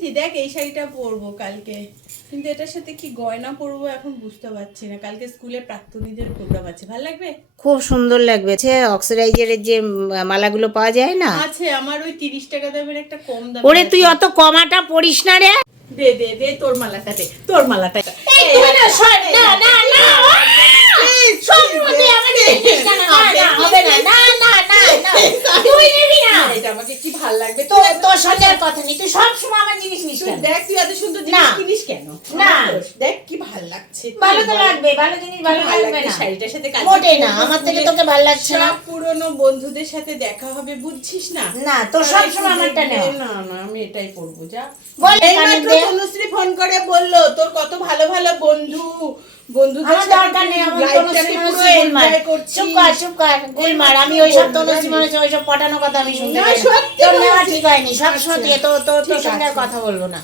নিয়েছি, দেখ এই শাড়িটা পরবো কালকে, কিন্তু এটার সাথে কি গয়না পরবো এখন বুঝতে পারছি না। কালকে স্কুলে প্রাক্তনীদের প্রোগ্রাম আছে, ভালো লাগবে? খুব সুন্দর লাগবে। অক্সিডাইজারের যে মালাগুলো পাওয়া যায় না, আছে আমার ওই 30 টাকা দামের একটা কম দাম। ওরে তুই অত কমাটা পড়িস না রে। দে দে দে তোর মালাটা দে, তোর মালাটা। এটা আমাকে কি ভাল লাগবে তোর সাথে আর কথা নেই, তুই সবসময় আমার জিনিস নিস তুই কেন? দেখ, তুই এত সুন্দর না। জিনিস কিনিস কেন? না। দেখ কি ভাল লাগছে। ভালো তো লাগবে, ভালো জিনিস ভালো ভাল লাগবে লাগবে না শাড়িটার সাথে। মোটে না, আমার থেকে তোকে ভালো লাগছে না। সব পুরনো বন্ধুদের সাথে দেখা হবে, বুঝছিস না? না, তোর সবসময় আমারটা নেওয়া। না না, আমি এটাই পরবো। যা বল, এইমাত্র তনুশ্রী ফোন করে বললো তোর কত ভালো ভালো বন্ধু, বন্ধুদের আমার সাথে দরকার নেই, আমার লাইফটাকে তনুশ্রী পুরো গুলমার। এনজয় করছিস। চুপ কর গুলমার। আমি ওইসব তনুশ্রী মনে হচ্ছে ওইসব পটানো কথা আমি শুনতে না, চাই না। সত্যি তোর নেওয়া বলছি। ঠিক হয়নি, সব আচ্ছা। সত্যি। তোর ঠিক সঙ্গে আর আছে। কথা বলবো না।